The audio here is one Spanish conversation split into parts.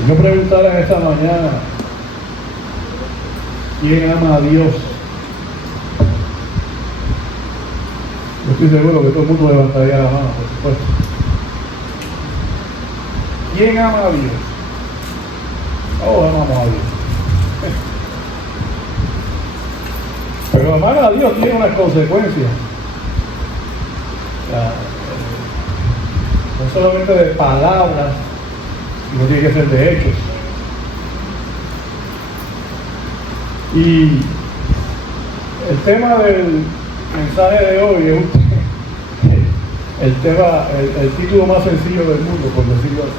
Si yo preguntara en esta mañana, ¿quién ama a Dios? Yo estoy seguro que todo el mundo levantaría la mano, por supuesto. ¿Quién ama a Dios? Todos amamos a Dios. Pero amar a Dios tiene unas consecuencias. O sea, no solamente de palabras, sino tiene que ser de hechos. Y el tema del mensaje de hoy es el título más sencillo del mundo, por decirlo así.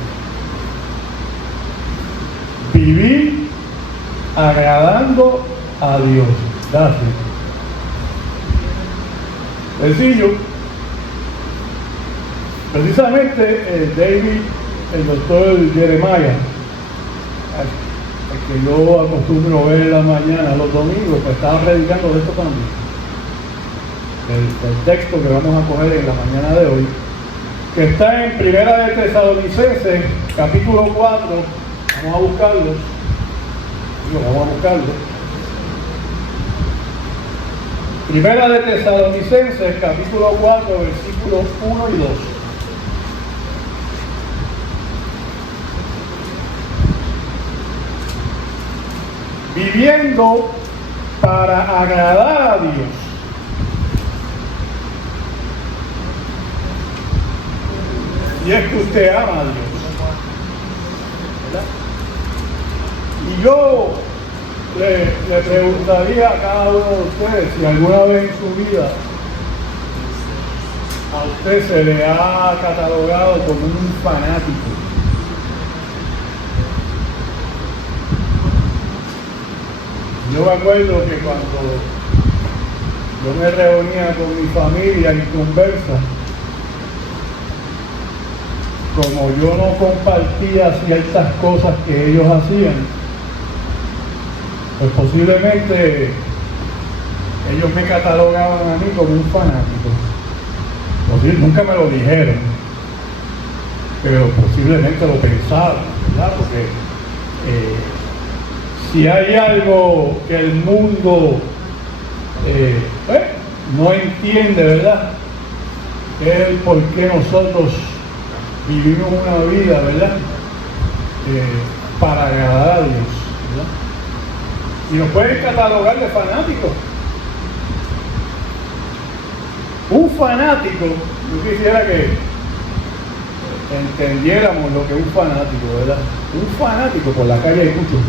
Vivir agradando a Dios. Gracias. Sencillo. Precisamente el doctor Jeremiah, el que yo acostumbro ver en la mañana, los domingos, que estaba predicando de esto también. El texto que vamos a coger en la mañana de hoy, que está en Primera de Tesalonicenses, capítulo 4, vamos a buscarlo. Primera de Tesalonicenses, capítulo 4, versículos 1 y 2. Viviendo para agradar a Dios. Y es que usted ama a Dios, ¿verdad? Y yo le preguntaría a cada uno de ustedes si alguna vez en su vida a usted se le ha catalogado como un fanático. Yo me acuerdo que cuando yo me reunía con mi familia en conversa, como yo no compartía ciertas cosas que ellos hacían, pues posiblemente ellos me catalogaban a mí como un fanático. Nunca me lo dijeron, pero posiblemente lo pensaban, ¿verdad? Porque si hay algo que el mundo no entiende, ¿verdad?, es el por qué nosotros vivimos una vida, ¿verdad?, para agradar a Dios, ¿verdad? Y nos pueden catalogar de fanáticos. Un fanático, yo quisiera que entendiéramos lo que es un fanático, ¿verdad? Un fanático, por la calle hay muchos.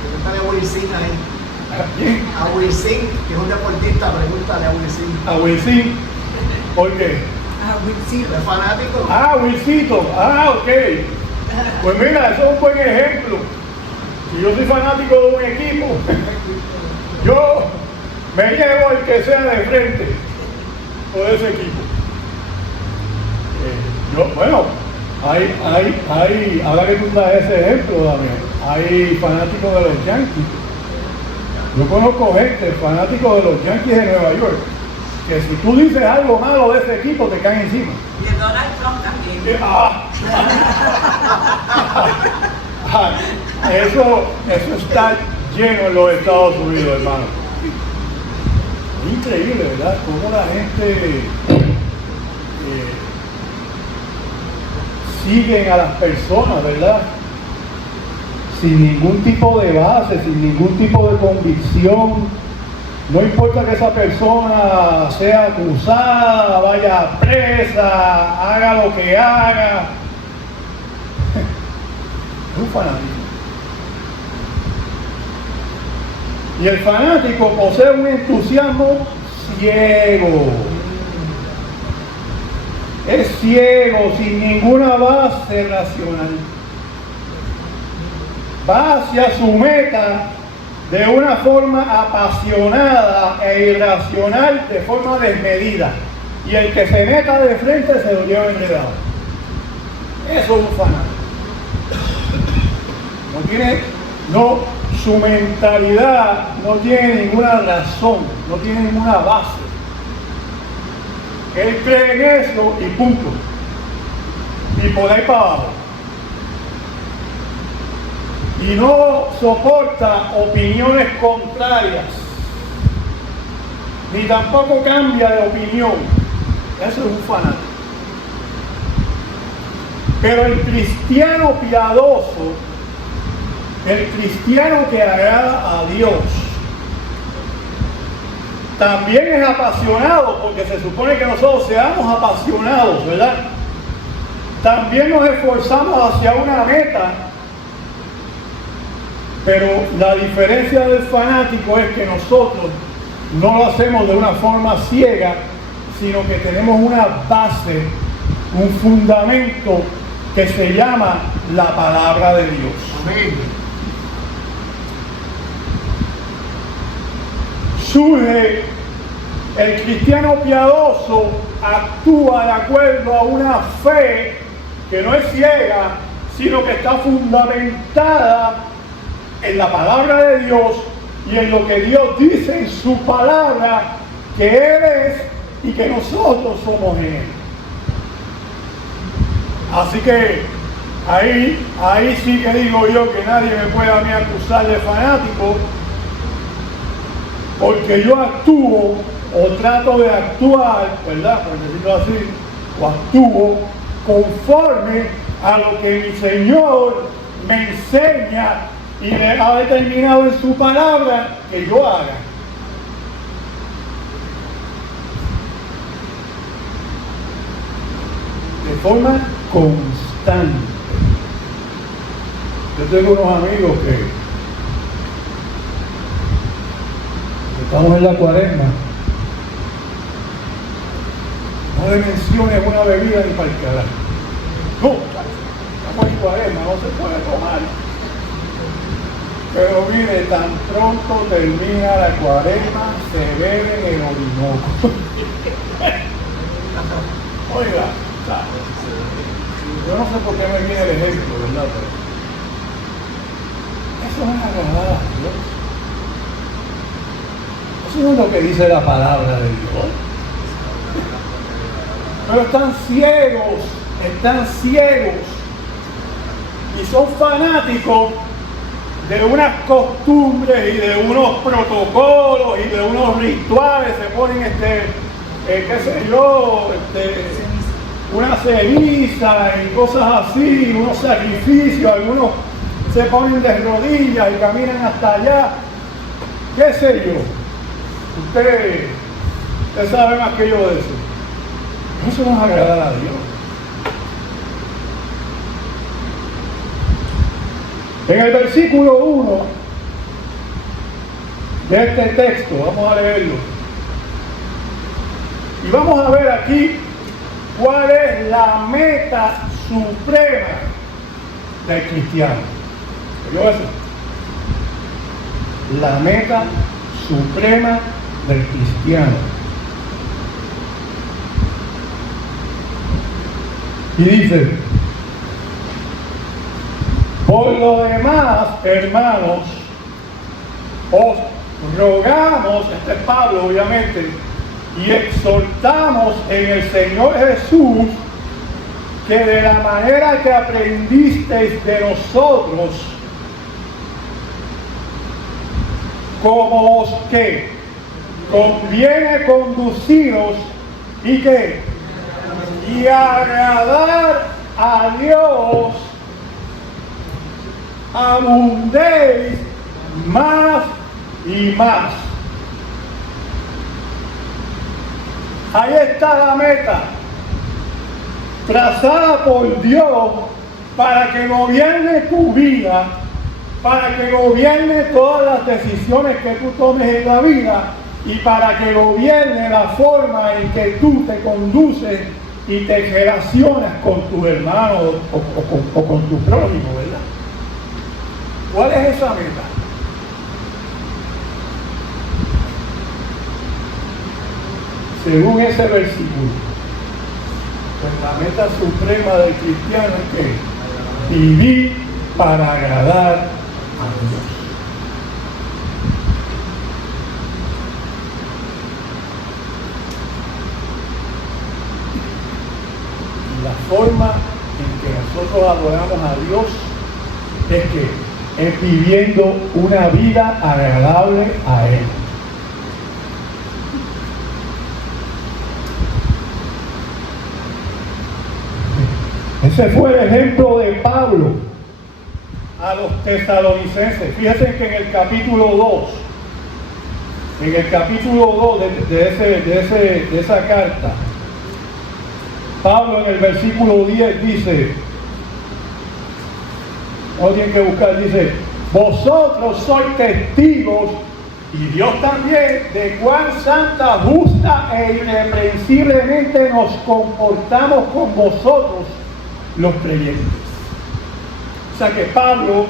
Pregúntale a Wilson ahí. ¿A quién? A Wilson, que es un deportista, pregúntale a Wilson. A Wilson. ¿Por qué? A Wilson. ¿Es fanático? Ah, Wilsito. Ah, ok. Pues mira, eso es un buen ejemplo. Si yo soy fanático de un equipo, yo me llevo el que sea de frente por ese equipo. Ahora que tú das ese ejemplo, Damián, hay fanáticos de los Yankees. Yo conozco gente, fanáticos de los Yankees de Nueva York, que si tú dices algo malo de ese equipo, te caen encima. Y de Donald Trump también. Eso está lleno en los Estados Unidos, hermano. Es increíble, ¿verdad? Cómo la gente siguen a las personas, ¿verdad?, sin ningún tipo de base, sin ningún tipo de convicción. No importa que esa persona sea acusada, vaya presa, haga lo que haga. Es un fanático. Y el fanático posee un entusiasmo ciego. Es ciego, sin ninguna base racional. Va hacia su meta de una forma apasionada e irracional, de forma desmedida. Y el que se meta de frente se lo lleva enredado. Eso es un fanático. Su mentalidad no tiene ninguna razón, no tiene ninguna base. Él cree en eso y punto. Y por ahí para abajo. y no soporta opiniones contrarias, ni tampoco cambia de opinión. Eso es un fanático. Pero el cristiano piadoso, el cristiano que agrada a Dios, también es apasionado, porque se supone que nosotros seamos apasionados, ¿verdad? También nos esforzamos hacia una meta, pero la diferencia del fanático es que nosotros no lo hacemos de una forma ciega, sino que tenemos una base, un fundamento que se llama la palabra de Dios. Amén. Surge, el cristiano piadoso actúa de acuerdo a una fe que no es ciega, sino que está fundamentada en la palabra de Dios y en lo que Dios dice en su palabra, que Él es y que nosotros somos en Él. Así que ahí sí que digo yo que nadie me puede a mí acusar de fanático, porque yo actúo o trato de actuar, ¿verdad? Por decirlo así, o actúo conforme a lo que mi Señor me enseña y me ha determinado en su palabra que yo haga. De forma constante. Yo tengo unos amigos que estamos en la cuaresma. No le menciones una bebida ni para el carajo. No, estamos en cuaresma, no se puede tomar. Pero mire, tan pronto termina la cuaresma, se bebe en el Orinoco. Oiga, yo no sé por qué me viene el ejemplo, ¿verdad? Pero eso no es agradar a Dios. Eso no es lo que dice la palabra de Dios. Pero están ciegos y son fanáticos de unas costumbres y de unos protocolos y de unos rituales. Se ponen qué sé yo, una ceniza y cosas así, unos sacrificios, algunos se ponen de rodillas y caminan hasta allá, qué sé yo. Usted sabe más que yo de eso. Eso no es agradar a Dios. En el versículo 1 de este texto, vamos a leerlo. Y vamos a ver aquí cuál es la meta suprema del cristiano. ¿Oyó eso? La meta suprema del cristiano. Y dice: por lo demás, hermanos, os rogamos, este es Pablo obviamente, y exhortamos en el Señor Jesús que de la manera que aprendisteis de nosotros, como os que conviene conduciros y que y agradar a Dios, abundéis más y más. Ahí está la meta, trazada por Dios para que gobierne tu vida, para que gobierne todas las decisiones que tú tomes en la vida y para que gobierne la forma en que tú te conduces y te relacionas con tus hermanos o con tu prójimo, ¿verdad? ¿Cuál es esa meta? Según ese versículo, pues la meta suprema del cristiano es que vivir para agradar a Dios. La forma en que nosotros adoramos a Dios es que es viviendo una vida agradable a Él. Ese fue el ejemplo de Pablo a los tesalonicenses. Fíjense que en el capítulo 2, de esa carta, Pablo en el versículo 10 dice, no tienen que buscar, dice, vosotros sois testigos, y Dios también, de cuán santa, justa e irreprensiblemente nos comportamos con vosotros los creyentes. O sea que Pablo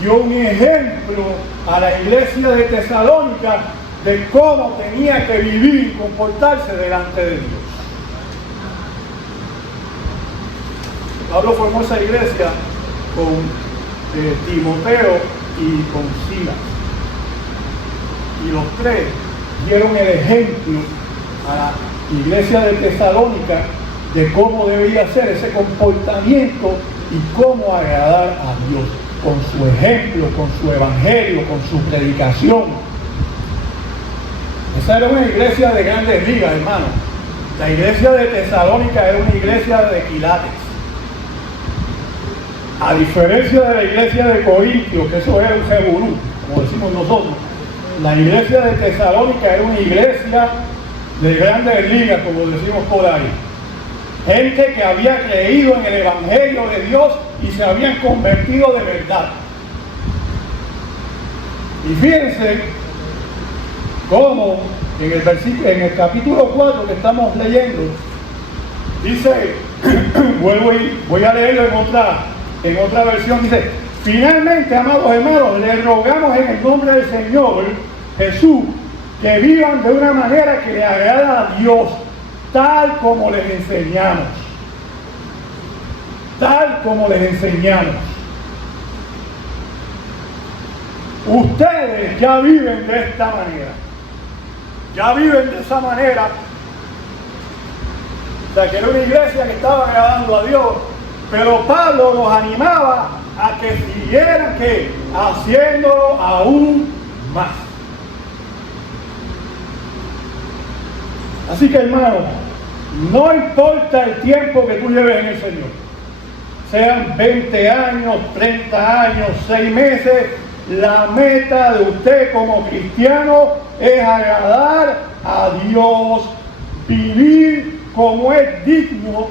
dio un ejemplo a la iglesia de Tesalónica de cómo tenía que vivir y comportarse delante de Dios. Pablo formó esa iglesia con Timoteo y con Silas. Y los tres dieron el ejemplo a la iglesia de Tesalónica de cómo debía ser ese comportamiento y cómo agradar a Dios, con su ejemplo, con su evangelio, con su predicación. Esa era una iglesia de grandes ligas, hermano. La iglesia de Tesalónica era una iglesia de quilates. A diferencia de la iglesia de Corintio, que eso era un jebulú, como decimos nosotros, la iglesia de Tesalónica era una iglesia de grandes ligas, como decimos por ahí. Gente que había creído en el evangelio de Dios y se habían convertido de verdad. Y fíjense cómo en el capítulo 4 que estamos leyendo, dice, voy a leerlo en otra versión, dice, finalmente, amados hermanos, les rogamos en el nombre del Señor Jesús que vivan de una manera que le agrada a Dios, tal como les enseñamos. Tal como les enseñamos. Ustedes ya viven de esta manera. Ya viven de esa manera. O sea, que era una iglesia que estaba agradando a Dios. Pero Pablo los animaba a que siguieran haciéndolo aún más. Así que, hermano, no importa el tiempo que tú lleves en el Señor, sean 20 años, 30 años, 6 meses, la meta de usted como cristiano es agradar a Dios, vivir como es digno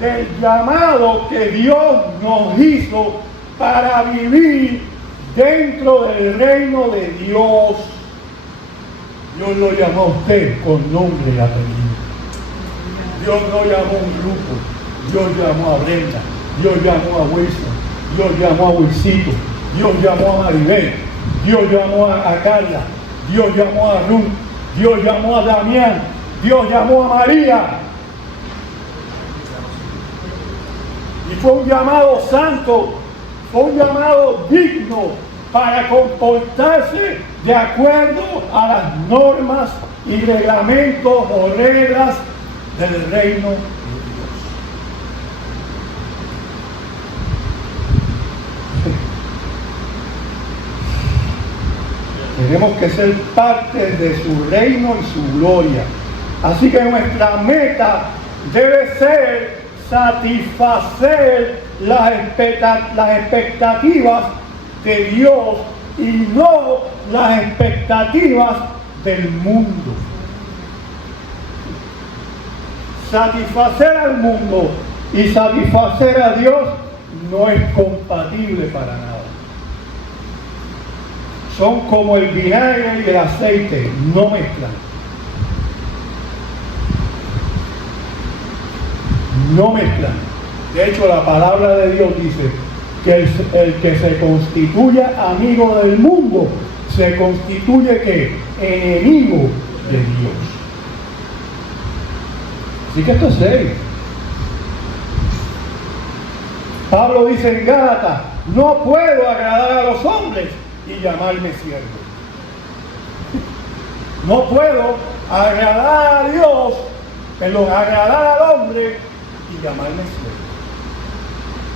del llamado que Dios nos hizo para vivir dentro del reino de Dios. Dios lo llamó a usted con nombre y apellido. Dios no llamó a un grupo. Dios llamó a Brenda. Dios llamó a Wilson. Dios llamó a Wilsito. Dios llamó a Maribel. Dios llamó a Carla. Dios llamó a Ruth. Dios llamó a Damián. Dios llamó a María. Y fue un llamado santo. Fue un llamado digno para comportarse de acuerdo a las normas y reglamentos o reglas del reino de Dios. Tenemos que ser parte de su reino y su gloria. Así que nuestra meta debe ser satisfacer las expectativas de Dios y no las expectativas del mundo. Satisfacer al mundo y satisfacer a Dios no es compatible para nada. Son como el vinagre y el aceite, no mezclan. No mezclan. De hecho, la palabra de Dios dice que el que se constituya amigo del mundo se constituye ¿qué? Enemigo de Dios. Así que esto es serio. Pablo dice en Gálatas, no puedo agradar a los hombres y llamarme siervo. No puedo agradar a Dios, agradar al hombre y llamarme siervo.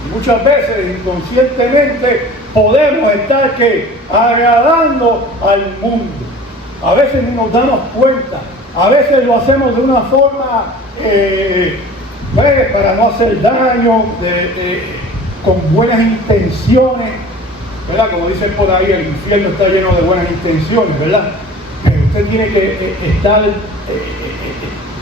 Y muchas veces inconscientemente podemos estar que agradando al mundo. A veces ni nos damos cuenta, a veces lo hacemos de una forma para no hacer daño, con buenas intenciones, ¿verdad? Como dicen por ahí, el infierno está lleno de buenas intenciones, ¿verdad? Pero usted tiene que estar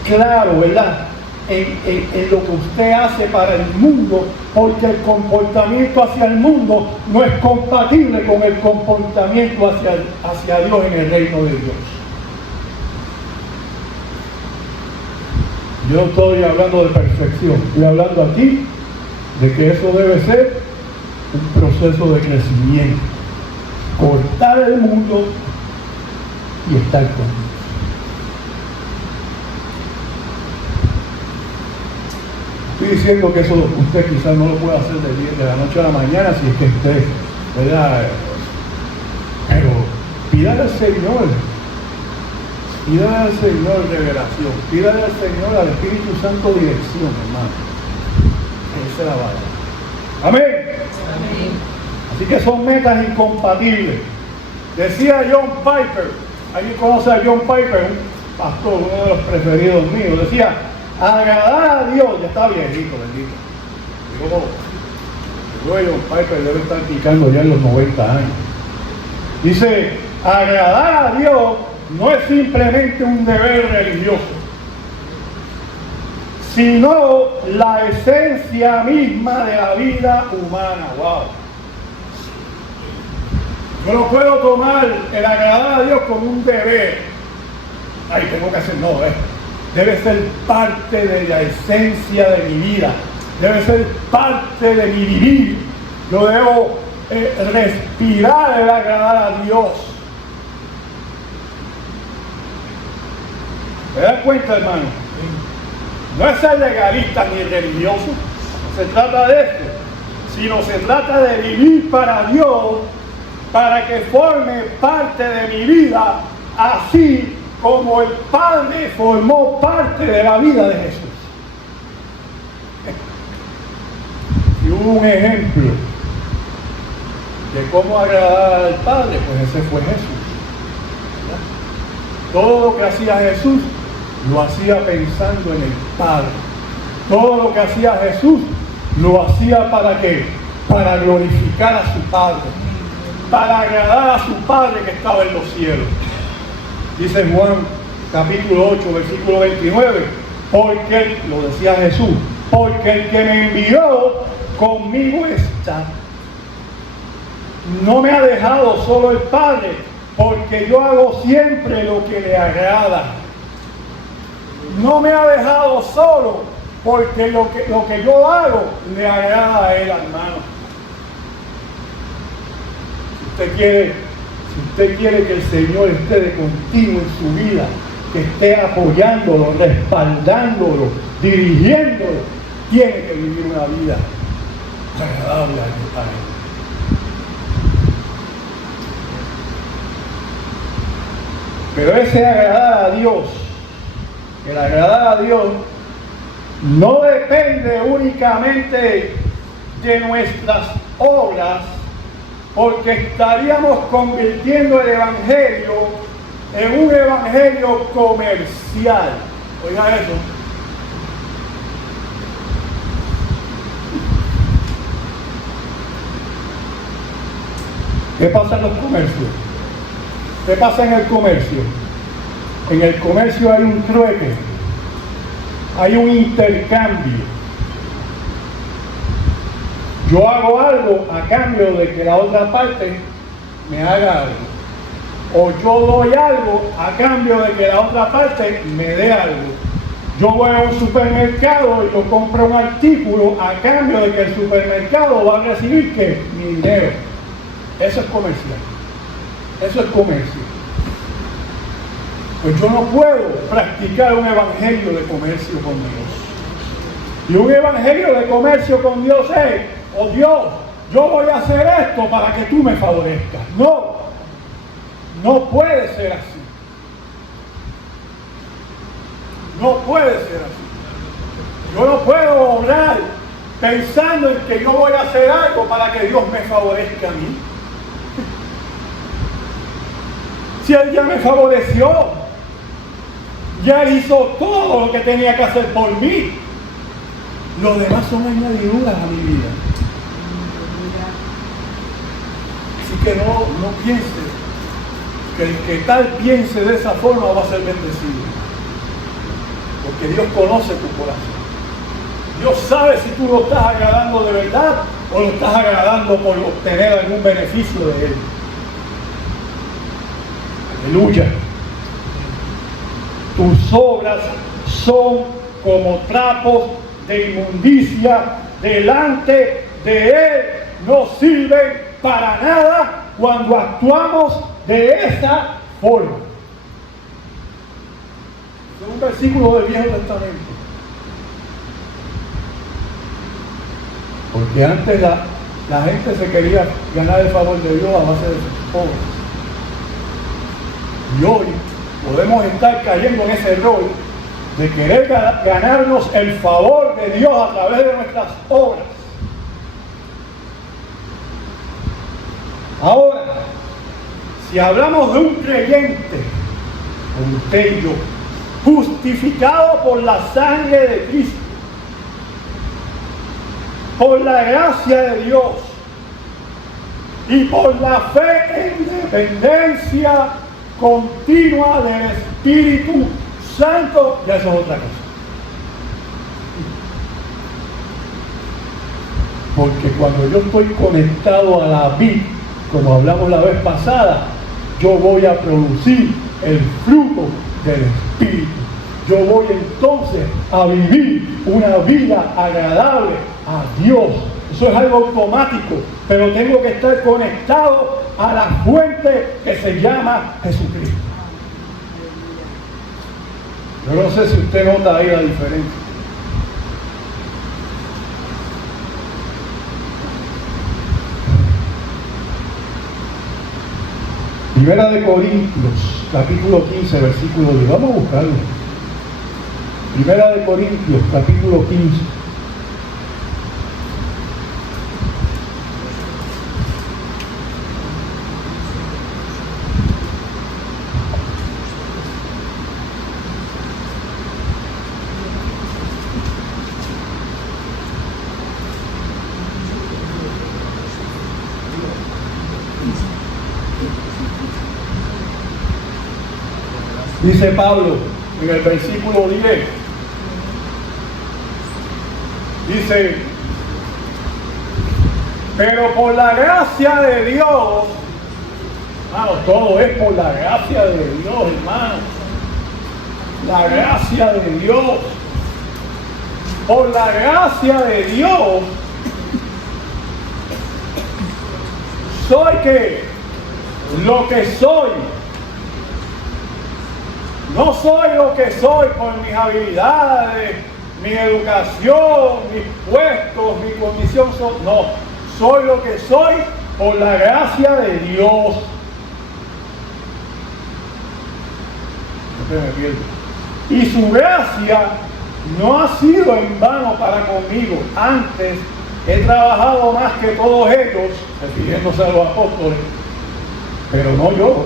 claro, ¿verdad? En lo que usted hace para el mundo, porque el comportamiento hacia el mundo no es compatible con el comportamiento hacia Dios en el reino de Dios. Yo no estoy hablando de perfección, estoy hablando aquí de que eso debe ser un proceso de crecimiento, cortar el mundo y estar con Dios. Estoy diciendo que eso usted quizás no lo pueda hacer de la noche a la mañana, si es que usted, ¿verdad? Pero pídale al Señor revelación, pídale al Señor, al Espíritu Santo dirección, hermano. Esa es la vaya. Amén. Amén. Así que son metas incompatibles. Decía John Piper, ¿alguien conoce a John Piper? Un pastor, uno de los preferidos míos. Decía, agradar a Dios, ya está viejito, bendito. Luego John Piper debe estar picando ya en los 90 años. Dice, agradar a Dios no es simplemente un deber religioso, sino la esencia misma de la vida humana. Wow. Yo no puedo tomar el agradar a Dios como un deber. Ay, tengo que hacer, no, debe ser parte de la esencia de mi vida, debe ser parte de mi vivir. Yo debo respirar el agradar a Dios. ¿Me das cuenta, hermano? No es ser legalista ni religioso, no se trata de esto, sino se trata de vivir para Dios, para que forme parte de mi vida, así como el Padre formó parte de la vida de Jesús. Y hubo un ejemplo de cómo agradar al Padre, pues ese fue Jesús. ¿Verdad? Todo lo que hacía Jesús lo hacía pensando en el Padre. Todo lo que hacía Jesús lo hacía ¿para qué? Para glorificar a su Padre, para agradar a su Padre que estaba en los cielos. Dice Juan capítulo 8 versículo 29, porque, lo decía Jesús, porque el que me envió conmigo está. No me ha dejado solo el Padre, porque yo hago siempre lo que le agrada. No me ha dejado solo, porque lo que yo hago le agrada a él, hermano. Si usted quiere que el Señor esté de continuo en su vida, que esté apoyándolo, respaldándolo, dirigiéndolo, tiene que vivir una vida agradable a él. Pero ese agradar a Dios, el agradar a Dios, no depende únicamente de nuestras obras, porque estaríamos convirtiendo el Evangelio en un Evangelio comercial. Oiga eso. ¿Qué pasa en los comercios? ¿Qué pasa en el comercio? En el comercio hay un trueque, hay un intercambio. Yo hago algo a cambio de que la otra parte me haga algo. O yo doy algo a cambio de que la otra parte me dé algo. Yo voy a un supermercado y yo compro un artículo a cambio de que el supermercado va a recibir ¿qué? Mi dinero. Eso es comercial. Eso es comercio. Pues yo no puedo practicar un evangelio de comercio con Dios. Y un evangelio de comercio con Dios es, oh Dios, yo voy a hacer esto para que tú me favorezcas. No, no puede ser así. No puede ser así. Yo no puedo obrar pensando en que yo voy a hacer algo para que Dios me favorezca a mí. Si Él ya me favoreció, ya hizo todo lo que tenía que hacer por mí, los demás son añadiduras a mi vida. Así que no piense que el que tal piense de esa forma va a ser bendecido, porque Dios conoce tu corazón. Dios sabe si tú lo estás agradando de verdad o lo estás agradando por obtener algún beneficio de Él. Aleluya. Tus obras son como trapos de inmundicia delante de Él. No sirven para nada cuando actuamos de esa forma. Es un versículo del Viejo Testamento. Porque antes la gente se quería ganar el favor de Dios a base de sus obras. Y hoy podemos estar cayendo en ese error de querer ganarnos el favor de Dios a través de nuestras obras. Ahora, si hablamos de un creyente, como usted y yo, justificado por la sangre de Cristo, por la gracia de Dios y por la fe en dependencia continua del Espíritu Santo, ya eso es otra cosa. Porque cuando yo estoy conectado a la vid, como hablamos la vez pasada, yo voy a producir el fruto del Espíritu. Yo voy entonces a vivir una vida agradable a Dios. Eso es algo automático, pero tengo que estar conectado a la fuente que se llama Jesucristo. Yo no sé si usted nota ahí la diferencia. Primera de Corintios, capítulo 15, versículo 10. Vamos a buscarlo. Primera de Corintios, capítulo 15. Dice Pablo en el versículo 10, dice, pero por la gracia de Dios, hermano, todo es por la gracia de Dios, hermano, la gracia de Dios, por la gracia de Dios, soy que lo que soy. No soy lo que soy por mis habilidades, mi educación, mis puestos, mi condición. No, soy lo que soy por la gracia de Dios. Y su gracia no ha sido en vano para conmigo. Antes he trabajado más que todos ellos, refiriéndose a los apóstoles, pero no yo,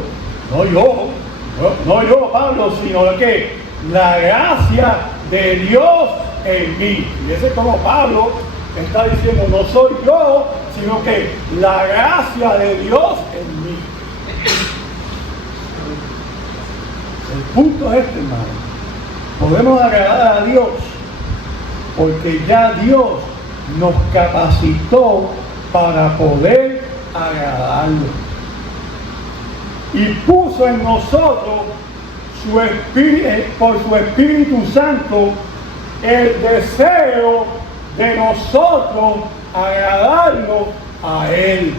Pablo, sino que la gracia de Dios en mí. Y ese es como Pablo está diciendo, no soy yo, sino que la gracia de Dios en mí. El punto es este, hermano. Podemos agradar a Dios porque ya Dios nos capacitó para poder agradarlo. Y puso en nosotros su espíritu, por su Espíritu Santo, el deseo de nosotros agradarlo a Él.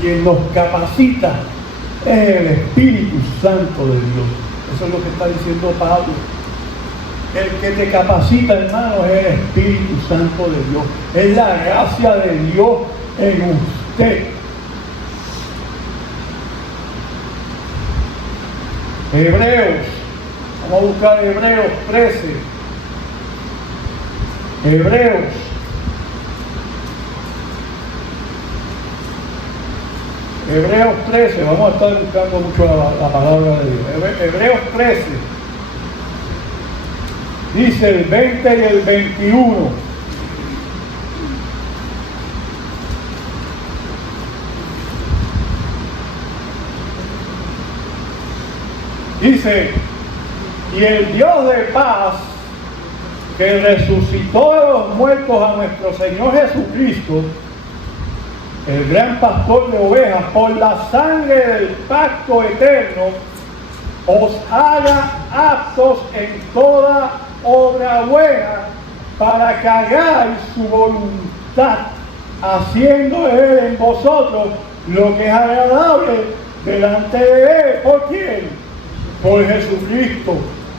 Quien nos capacita es el Espíritu Santo de Dios. Eso es lo que está diciendo Pablo. El que te capacita, hermano, es el Espíritu Santo de Dios. Es la gracia de Dios en usted. Hebreos, vamos a buscar Hebreos 13, Hebreos. Hebreos 13, vamos a estar buscando mucho la palabra de Dios. Hebreos 13, dice el 20 y el 21. Dice, y el Dios de paz, que resucitó de los muertos a nuestro Señor Jesucristo, el gran pastor de ovejas, por la sangre del pacto eterno, os haga aptos en toda obra buena, para que hagáis su voluntad, haciendo Él en vosotros lo que es agradable delante de Él. ¿Por quién? Por Jesucristo,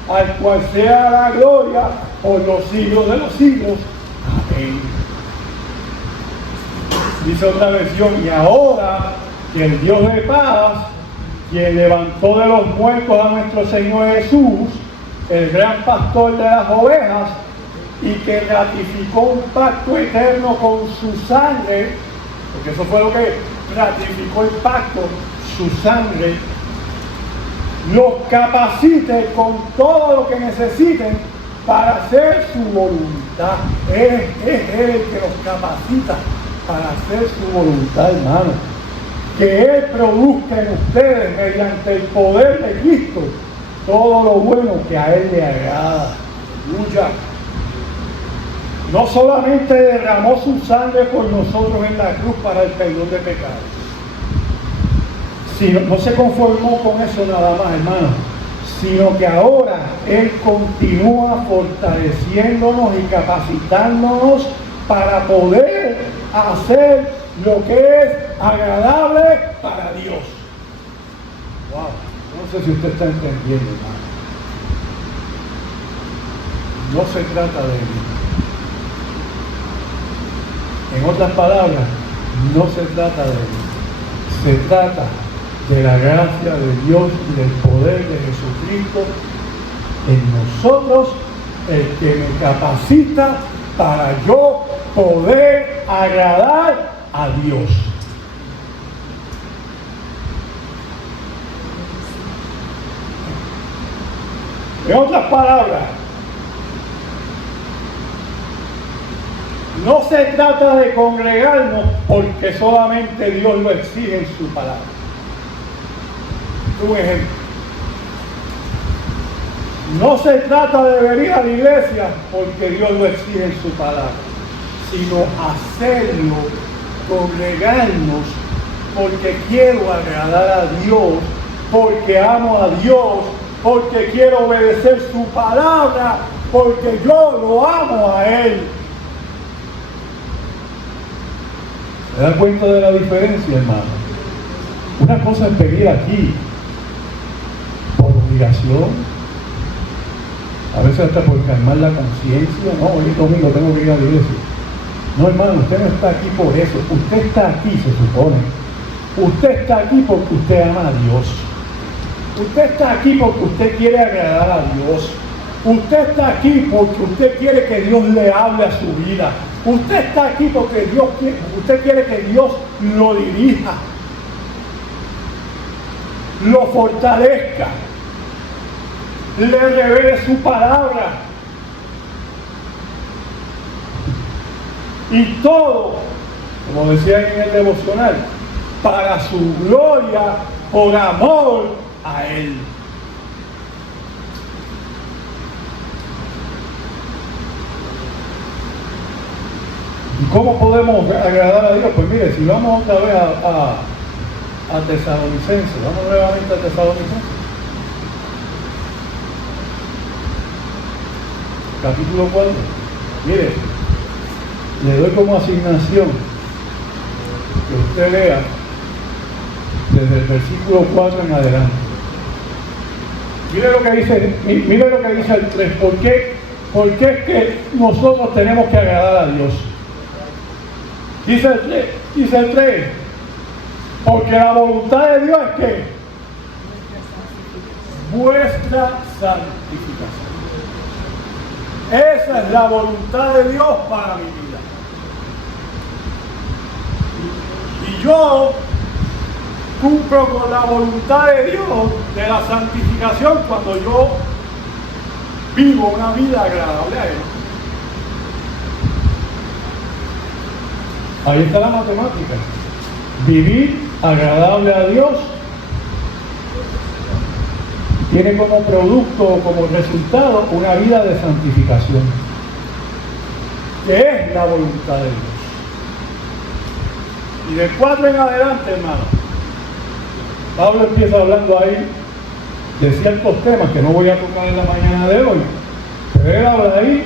al cual sea la gloria por los siglos de los siglos. Amén. Dice otra versión, y ahora que el Dios de paz, quien levantó de los muertos a nuestro Señor Jesús, el gran pastor de las ovejas, y que ratificó un pacto eterno con su sangre, porque eso fue lo que ratificó el pacto, su sangre, los capacite con todo lo que necesiten para hacer su voluntad. Es Él el que los capacita para hacer su voluntad, hermano. Que Él produzca en ustedes, mediante el poder de Cristo, todo lo bueno que a Él le agrada. Aleluya. No solamente derramó su sangre por nosotros en la cruz para el perdón de pecados, sino, no se conformó con eso nada más, hermano, sino que ahora Él continúa fortaleciéndonos y capacitándonos para poder hacer lo que es agradable para Dios. Wow, no sé si usted está entendiendo, hermano. No se trata de mí. En otras palabras, no se trata de mí. Se trata de la gracia de Dios y del poder de Jesucristo en nosotros, el que me capacita para yo poder agradar a Dios. En otras palabras, no se trata de congregarnos porque solamente Dios lo exige en su palabra. Un ejemplo. No se trata de venir a la iglesia porque Dios lo exige en su palabra, sino hacerlo, congregarnos, porque quiero agradar a Dios, porque amo a Dios, porque quiero obedecer su palabra, porque yo lo amo a Él. ¿Se da cuenta de la diferencia, hermano? Una cosa es venir aquí por obligación, a veces hasta por calmar la conciencia. No, hoy domingo tengo que ir a la iglesia. No, hermano, usted no está aquí por eso. Usted está aquí, se supone. Usted está aquí porque usted ama a Dios. Usted está aquí porque usted quiere agradar a Dios. Usted está aquí porque usted quiere que Dios le hable a su vida. Usted está aquí porque usted quiere que Dios lo dirija, lo fortalezca, le revele su palabra. Y todo, como decía en el devocional, para su gloria, por amor a Él. ¿Y cómo podemos agradar a Dios? Pues mire, si vamos otra vez a Tesalonicenses, vamos nuevamente a Tesalonicenses. Capítulo 4. Mire, le doy como asignación que usted lea desde el versículo 4 en adelante. Mire lo que dice el 3. ¿Por qué es que nosotros tenemos que agradar a Dios? Dice el 3, porque la voluntad de Dios es que vuestra santificación. Esa es la voluntad de Dios para mi vida. Y yo cumplo con la voluntad de Dios de la santificación cuando yo vivo una vida agradable a Él. Ahí está la matemática. Vivir agradable a Dios tiene como producto o como resultado una vida de santificación, que es la voluntad de Dios. Y de 4 en adelante, hermano, Pablo empieza hablando ahí de ciertos temas que no voy a tocar en la mañana de hoy, pero él habla ahí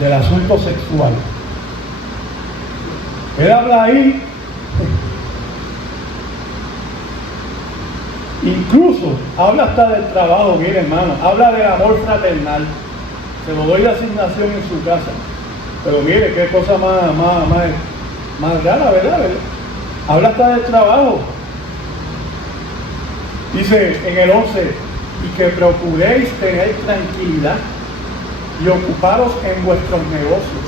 del asunto sexual. Él habla ahí, incluso habla hasta del trabajo, mire hermano, habla del amor fraternal. Se lo doy de asignación en su casa, pero mire qué cosa más rara, ¿verdad? Habla hasta del trabajo. Dice en el 11, y que procuréis tener tranquilidad y ocuparos en vuestros negocios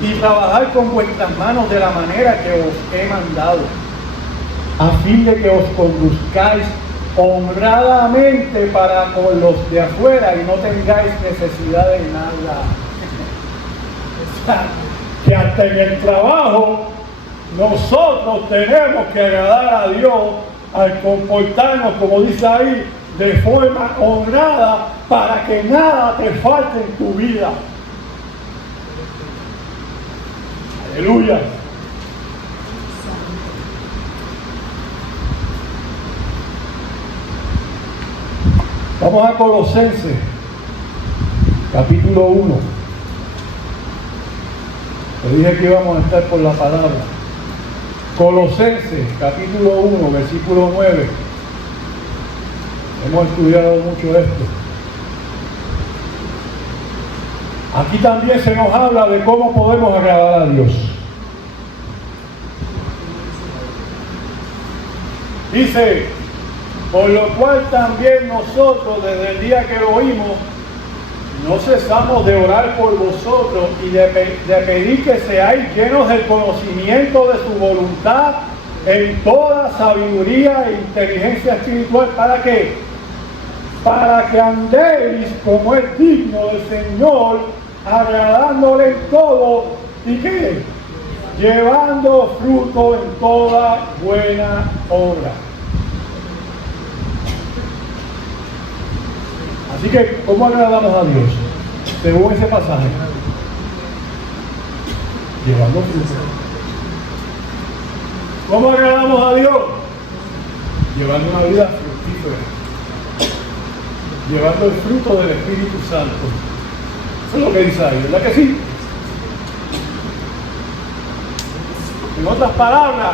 y trabajar con vuestras manos de la manera que os he mandado, a fin de que os conduzcáis honradamente para con los de afuera y no tengáis necesidad de nada. O sea, que hasta en el trabajo nosotros tenemos que agradar a Dios al comportarnos, como dice ahí, de forma honrada para que nada te falte en tu vida. Aleluya. Vamos a Colosenses, capítulo 1. Te dije que íbamos a estar por la palabra. Colosenses, capítulo 1, versículo 9. Hemos estudiado mucho esto. Aquí también se nos habla de cómo podemos agradar a Dios. Dice, por lo cual también nosotros desde el día que lo oímos, no cesamos de orar por vosotros y de pedir que seáis llenos del conocimiento de su voluntad en toda sabiduría e inteligencia espiritual. ¿Para qué? Para que andéis como es digno del Señor, agradándole en todo, ¿y qué? Llevando fruto en toda buena obra. Así que, ¿cómo agradamos a Dios? Según ese pasaje, llevando fruto. ¿Cómo agradamos a Dios? Llevando una vida fructífera, llevando el fruto del Espíritu Santo. Eso es lo que dice ahí, ¿verdad que sí? En otras palabras,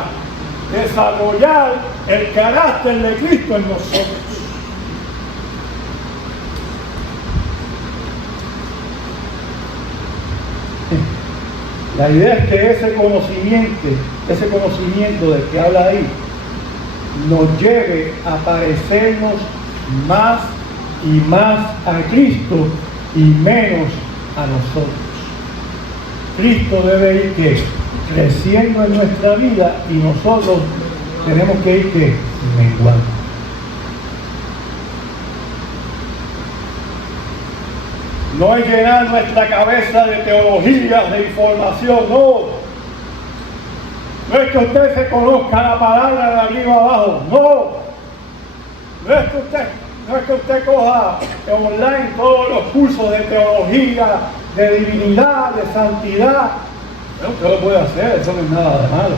desarrollar el carácter de Cristo en nosotros. La idea es que ese conocimiento del que habla ahí, nos lleve a parecernos más y más a Cristo y menos a nosotros. Cristo debe ir ¿qué? Creciendo en nuestra vida y nosotros tenemos que ir ¿qué? Menguando. No es llenar nuestra cabeza de teologías, de información, no. No es que usted se conozca la palabra de arriba abajo, no. No es que usted coja online todos los cursos de teología, de divinidad, de santidad. Bueno, usted lo puede hacer, eso no es nada de malo.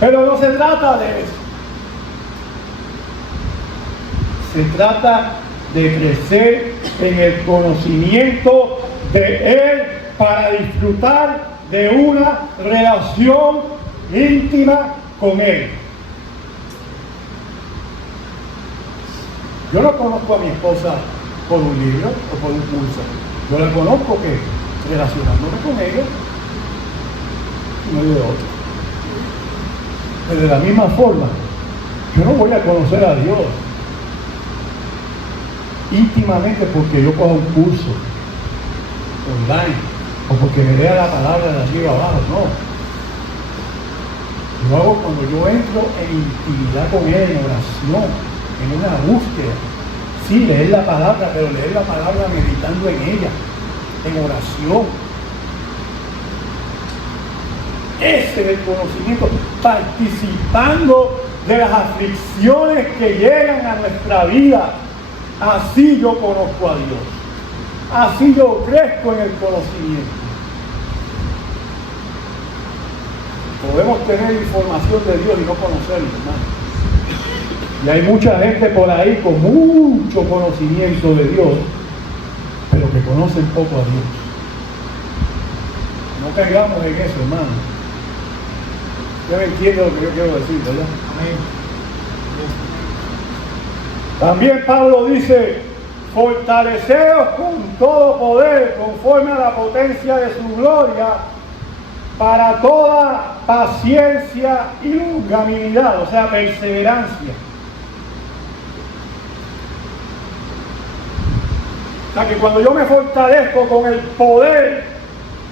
Pero no se trata de eso. Se trata de crecer en el conocimiento de Él para disfrutar de una relación íntima con Él. Yo no conozco a mi esposa por un libro o por un curso. Yo la conozco que relacionándome con ella y no de otro. Pero de la misma forma, yo no voy a conocer a Dios íntimamente porque yo coja un curso online o porque me lea la palabra de arriba abajo, no. Lo hago cuando yo entro en intimidad con Él, en oración, en una búsqueda. Sí, leer la palabra, pero leer la palabra meditando en ella, en oración. Ese es el conocimiento, participando de las aflicciones que llegan a nuestra vida. Así yo conozco a Dios. Así yo crezco en el conocimiento. Podemos tener información de Dios y no conocerlo, hermano. Y hay mucha gente por ahí con mucho conocimiento de Dios, pero que conocen poco a Dios. No caigamos en eso, hermano. Ya me entiende lo que yo quiero decir, ¿verdad? Amén. También Pablo dice: fortaleceos con todo poder, conforme a la potencia de su gloria, para toda paciencia y longanimidad, o sea, perseverancia. O sea, que cuando yo me fortalezco con el poder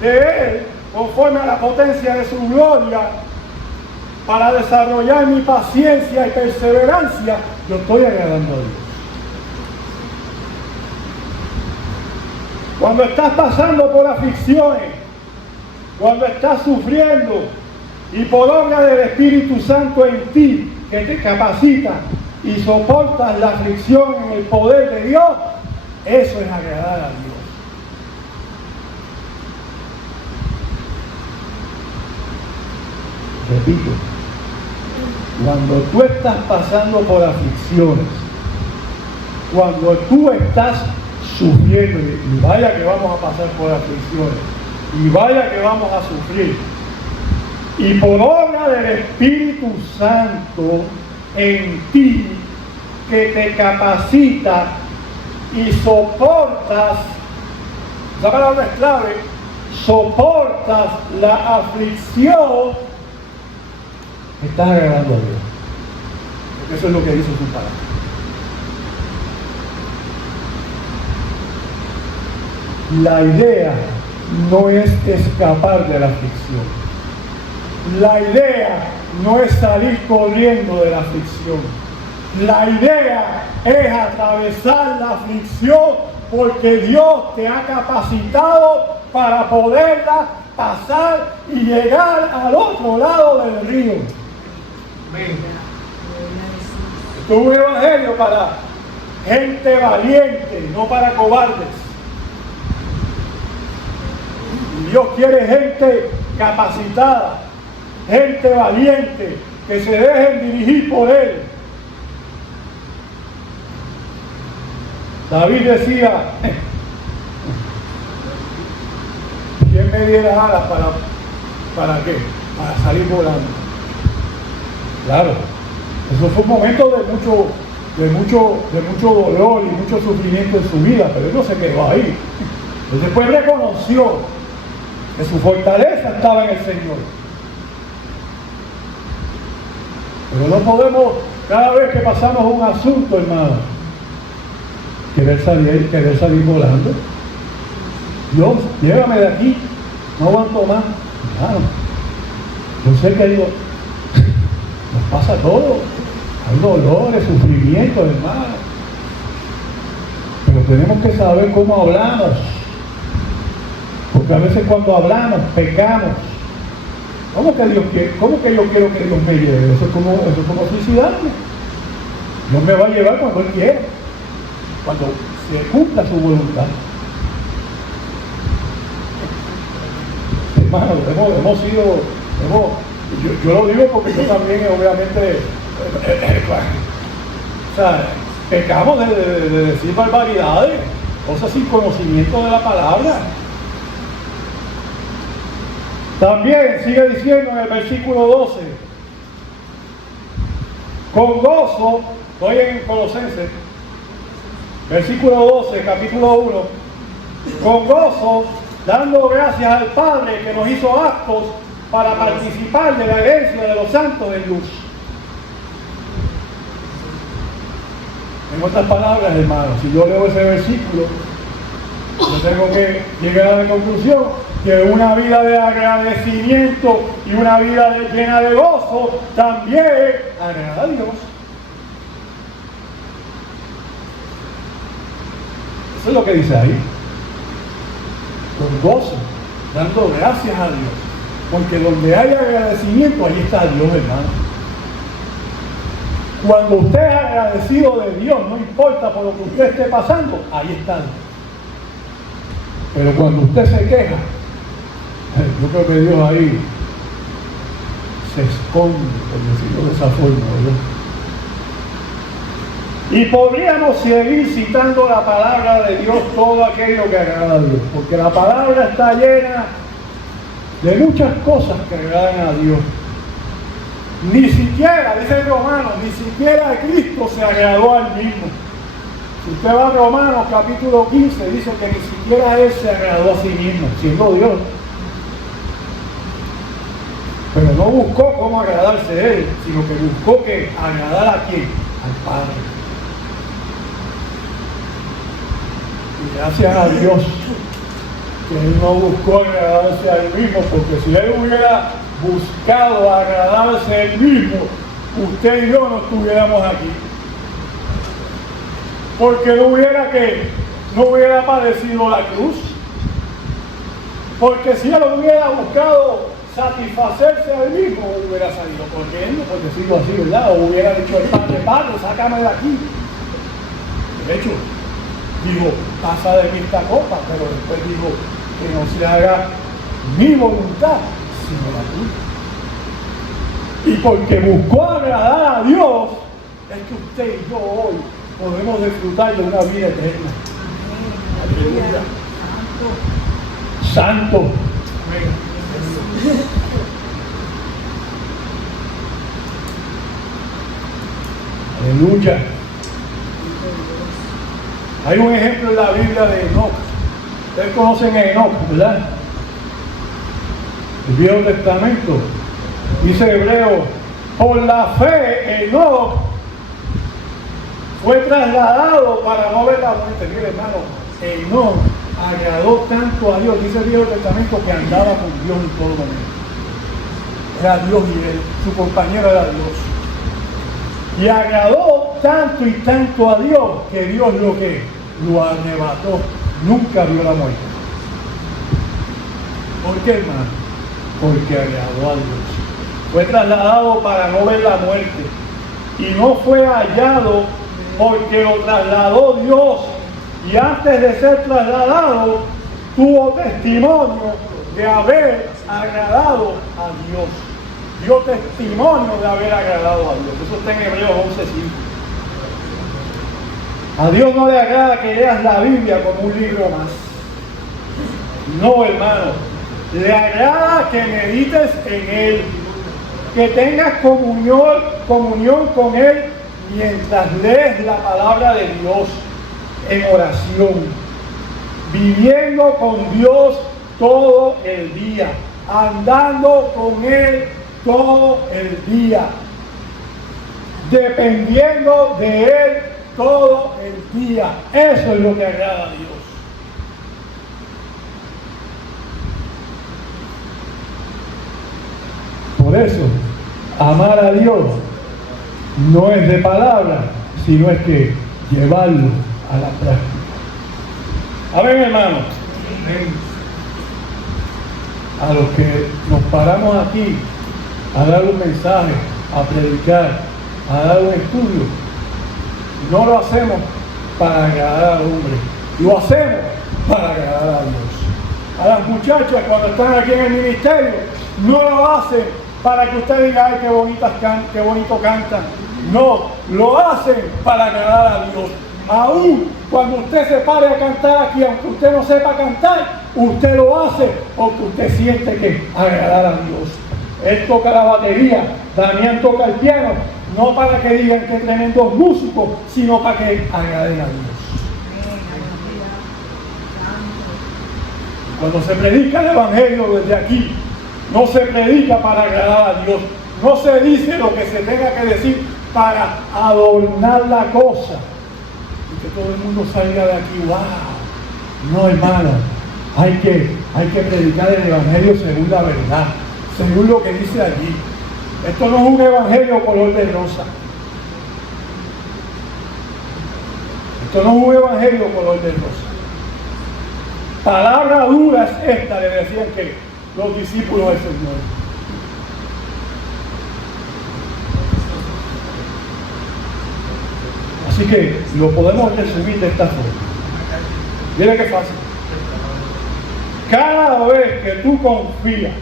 de Él, conforme a la potencia de su gloria, para desarrollar mi paciencia y perseverancia, yo estoy agradando a Dios. Cuando estás pasando por aflicciones, cuando estás sufriendo, y por obra del Espíritu Santo en ti, que te capacita y soportas la aflicción en el poder de Dios, eso es agradar a Dios. Repito, cuando tú estás pasando por aflicciones, cuando tú estás sufriendo, y vaya que vamos a pasar por aflicciones, y vaya que vamos a sufrir, y por obra del Espíritu Santo en ti, que te capacita y soportas, esa palabra es clave, soportas la aflicción, estás agradando a Dios. Porque eso es lo que dice su palabra. La idea no es escapar de la aflicción. La idea no es salir corriendo de la aflicción. La idea es atravesar la aflicción porque Dios te ha capacitado para poderla pasar y llegar al otro lado del río. Amén. Esto es un evangelio para gente valiente, no para cobardes. Dios quiere gente capacitada, gente valiente, que se dejen dirigir por Él. David decía: ¿quién me diera alas para qué? Para salir volando. Claro, eso fue un momento de mucho dolor y mucho sufrimiento en su vida, pero él no se quedó ahí. Él después reconoció que su fortaleza estaba en el Señor. Pero no podemos, cada vez que pasamos un asunto, hermano, querer salir volando. Dios, llévame de aquí, no aguanto más. Claro, yo sé que Dios nos pasa todo, hay dolores, sufrimientos, hermano, pero tenemos que saber cómo hablamos, porque a veces cuando hablamos pecamos. ¿Cómo que yo quiero que Dios me lleve? Eso es como suicidarme. Dios me va a llevar cuando Él quiera, cuando se cumpla su voluntad. Hermano, yo lo digo porque yo también, obviamente, o sea, pecamos de decir barbaridades, cosas sin conocimiento de la palabra. También sigue diciendo en el versículo 12: con gozo, estoy en Colosenses, versículo 12, capítulo 1, con gozo, dando gracias al Padre que nos hizo aptos para participar de la herencia de los santos en luz. En otras palabras, hermanos, si yo leo ese versículo, yo tengo que llegar a la conclusión que una vida de agradecimiento y una vida llena de gozo también agrada a Dios. Eso es lo que dice ahí. Con gozo, dando gracias a Dios. Porque donde hay agradecimiento, ahí está Dios, hermano. Cuando usted es agradecido de Dios, no importa por lo que usted esté pasando, ahí está Dios. Pero cuando usted se queja, yo creo que Dios ahí se esconde, por decirlo de esa forma, ¿verdad? Y podríamos seguir citando la palabra de Dios, todo aquello que agrada a Dios, porque la palabra está llena de muchas cosas que agradan a Dios. Ni siquiera, dice Romanos, ni siquiera Cristo se agradó al mismo. Si usted va a Romanos capítulo 15, dice que ni siquiera Él se agradó a sí mismo, siendo Dios. Pero no buscó cómo agradarse Él, sino que buscó que agradar a quién, al Padre. Y gracias a Dios que Él no buscó agradarse a Él mismo, porque si Él hubiera buscado agradarse a Él mismo, usted y yo no estuviéramos aquí. Porque no hubiera padecido la cruz. Porque si Él hubiera buscado satisfacerse a Él mismo, hubiera salido corriendo, por decirlo así, ¿verdad? O hubiera dicho al Padre, Padre, sácame de aquí. De hecho, dijo, pasa de mí esta copa, pero después dijo, que no se haga mi voluntad, sino la tuya. Y porque buscó agradar a Dios, es que usted y yo hoy podemos disfrutar de una vida eterna. Aleluya. Santo. Aleluya. Hay un ejemplo en la Biblia de Enoc. Ustedes conocen a Enoc, ¿verdad? El Viejo Testamento. Dice Hebreo, por la fe Enoc fue trasladado para no ver la muerte. Mire, hermano, Enoc agradó tanto a Dios, dice el Viejo Testamento, que andaba con Dios en todo momento. Era Dios y él, su compañero era Dios. Y agradó tanto y tanto a Dios que Dios lo arrebató. Nunca vio la muerte. ¿Por qué, hermano? Porque agradó a Dios. Fue trasladado para no ver la muerte. Y no fue hallado porque lo trasladó Dios. Y antes de ser trasladado, tuvo testimonio de haber agradado a Dios. Dio testimonio de haber agradado a Dios. Eso está en Hebreos 11:5. A Dios no le agrada que leas la Biblia como un libro más. No, hermano. Le agrada que medites en Él. Que tengas comunión con Él mientras lees la palabra de Dios en oración. Viviendo con Dios todo el día. Andando con Él todo el día. Dependiendo de Él todo el día. Eso es lo que agrada a Dios. Por eso, amar a Dios no es de palabra, sino es que llevarlo a la práctica. Amén, hermanos. A los que nos paramos aquí a dar un mensaje, a predicar, a dar un estudio, no lo hacemos para agradar al hombre, lo hacemos para agradar a Dios. A las muchachas cuando están aquí en el ministerio, no lo hacen para que usted diga, ay, qué bonito cantan. No, lo hacen para agradar a Dios. Aún cuando usted se pare a cantar aquí, aunque usted no sepa cantar, usted lo hace porque usted siente que agradar a Dios. Él toca la batería, Damián toca el piano, no para que digan que tremendos músicos, sino para que agraden a Dios. Cuando se predica el Evangelio desde aquí, no se predica para agradar a Dios, no se dice lo que se tenga que decir para adornar la cosa, y que todo el mundo salga de aquí, wow. No, hermano, hay que predicar el evangelio según la verdad, según lo que dice allí. Esto no es un evangelio color de rosa. Esto no es un evangelio color de rosa. Palabra dura es esta, le decían que los discípulos del Señor. Así que lo podemos resumir de esta forma. Mira qué fácil. Cada vez que tú confías,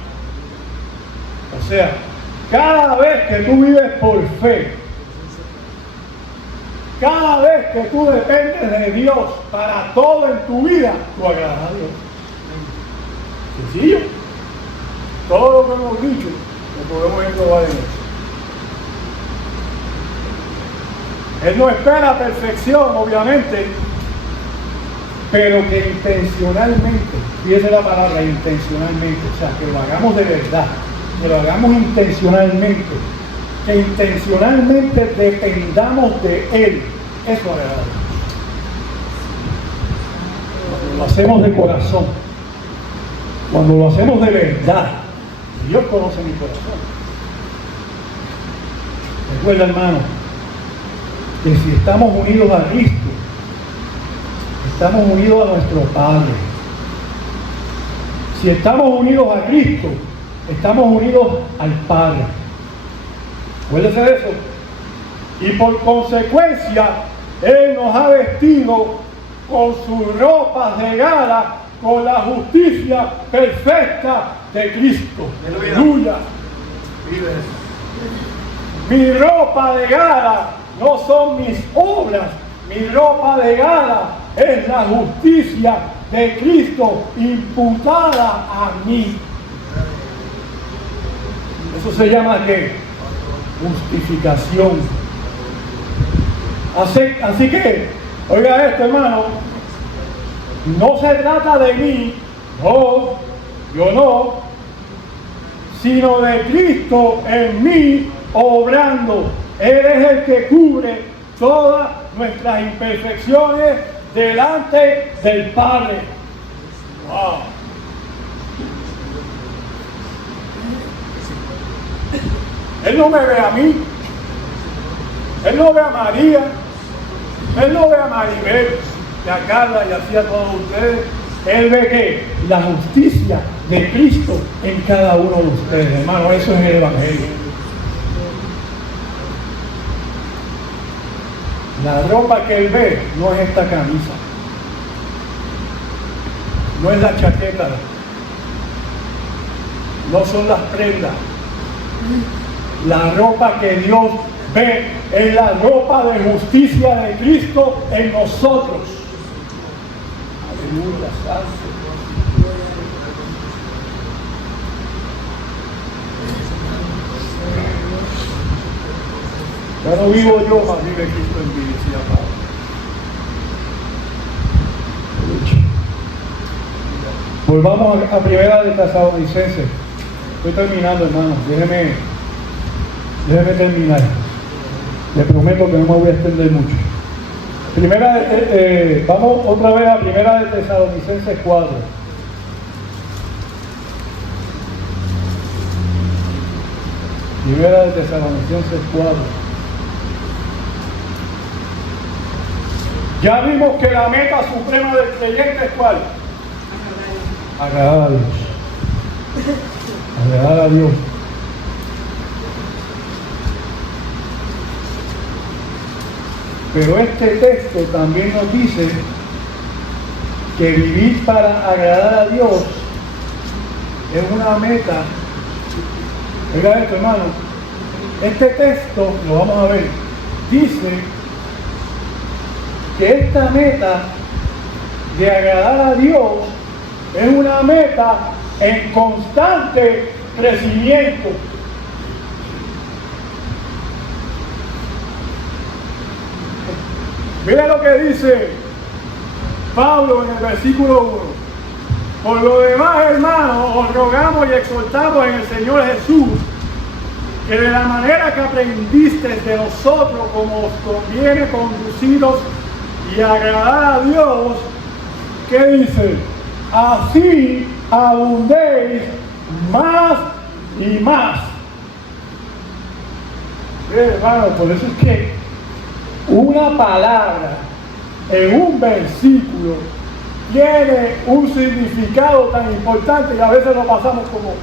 o sea, cada vez que tú vives por fe, cada vez que tú dependes de Dios para todo en tu vida, tú agradas a Dios. Sencillo. Todo lo que hemos dicho lo podemos englobar en eso. Él no espera perfección, obviamente, pero que intencionalmente, fíjese la palabra intencionalmente, o sea, que lo hagamos de verdad, que lo hagamos intencionalmente, que intencionalmente dependamos de Él. Eso agrada a Dios. Cuando lo hacemos de corazón, cuando lo hacemos de verdad, Dios conoce mi corazón. Recuerda, hermano, que si estamos unidos a Cristo, estamos unidos a nuestro Padre. Si estamos unidos a Cristo, estamos unidos al Padre. Acuérdese de eso. Y por consecuencia, Él nos ha vestido con sus ropas de gala, con la justicia perfecta de Cristo. Aleluya. Mi ropa de gala no son mis obras, mi ropa de gala es la justicia de Cristo imputada a mí. Eso se llama ¿qué? Justificación. Así que, oiga esto, hermano, no se trata de mí, no, yo no, sino de Cristo en mí obrando. Él es el que cubre todas nuestras imperfecciones delante del Padre. Wow. Él no me ve a mí, Él no ve a María, Él no ve a Maribel, y a Carla y así a todos ustedes. Él ve que la justicia de Cristo en cada uno de ustedes, hermano. Eso es el Evangelio. La ropa que Él ve no es esta camisa, no es la chaqueta, no son las prendas. La ropa que Dios ve es la ropa de justicia de Cristo en nosotros. Aleluya, santo. Ya no vivo yo, mas vive Cristo en mí, decía Pablo. Volvamos a Primera de Tesalonicenses. Estoy terminando, hermano. Déjeme terminar. Le prometo que no me voy a extender mucho. Vamos otra vez a Primera de Tesalonicenses 4. Primera de Tesalonicenses 4. Ya vimos que la meta suprema del creyente es ¿cuál? Agradar a Dios. Agradar a Dios. Pero este texto también nos dice que vivir para agradar a Dios es una meta. Oiga esto, hermano. Este texto, lo vamos a ver, dice que esta meta de agradar a Dios es una meta en constante crecimiento. Mira lo que dice Pablo en el versículo 1. Por lo demás, hermanos, os rogamos y exhortamos en el Señor Jesús que de la manera que aprendisteis de nosotros, como os conviene conducidos y agradar a Dios, ¿qué dice? Así abundéis más y más. Hermano, por eso es que una palabra en un versículo tiene un significado tan importante y a veces lo pasamos como...